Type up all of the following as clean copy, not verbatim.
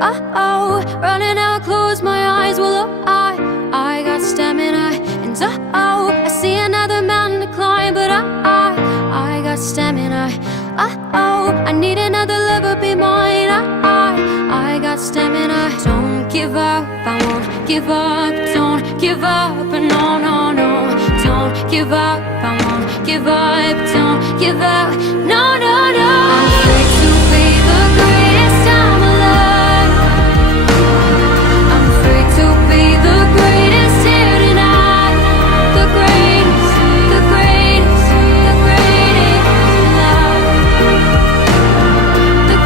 oh, running out, close my eyes. Well, oh, I got stamina. And oh, I see another mountain to climb, but I got stamina. Oh, I need another lover, be mine. I got stamina. Don't give up, I won't give up. Don't give up, no, no, no. Don't give up, I won't give up. Don't give up, no, no, no. I'm free to be the greatest I'm alive. I'm free to be the greatest here tonight. The greatest, the greatest, the greatest alive. The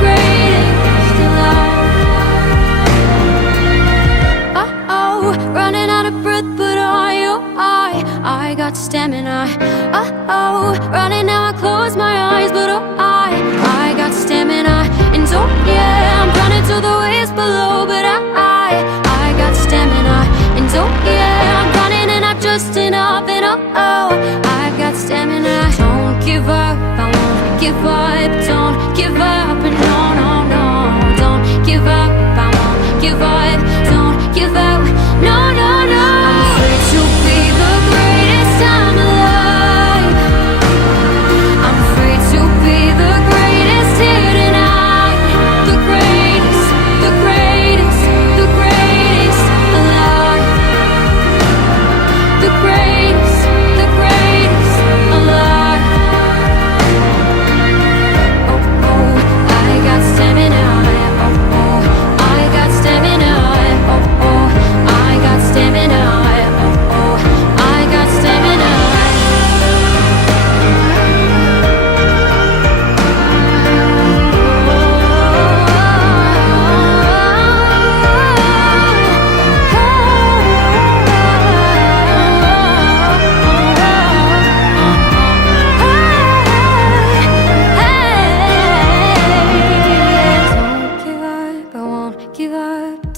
greatest alive. Oh, running out of breath, but I got stamina. Oh, running now, I close my eyes, but oh, I got stamina. And oh yeah, I'm running to the waves below, but I got stamina. And oh yeah, I'm running and I'm just enough, and oh, I've got stamina. Don't give up, I won't give up. Don't give up, no, no, no. Don't give up, I won't give up. Don't give up, no, no, no. I'm free to be the greatest I'm alive. I'm free to be the greatest here tonight. The greatest, the greatest, the greatest alive. The greatest, the greatest alive. Oh, oh, I got stamina. Oh, oh, I got stamina. Oh, oh, I got stamina. Oh, oh, I got stamina.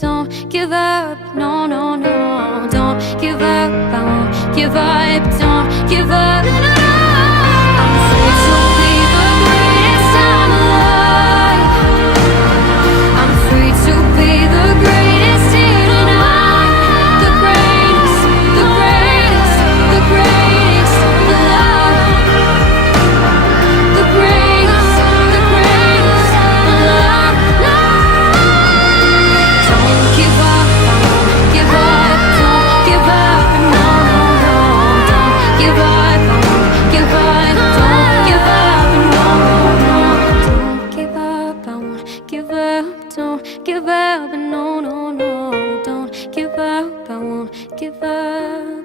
Don't give up, no, no, no. Don't give up, I won't give up. Don't give up, no, no, no. I'm free to be the greatest I'm alive. I'm free to be the greatest here tonight. The greatest, the greatest, the greatest alive. The greatest, the greatest alive. Don't give up, I won't give up. Don't give up, no, no, no. Don't give up, I won't give up. Don't give up, no, no, no. Don't give up, I won't give up. Don't give up, no, no, no. Don't give up, I won't give up.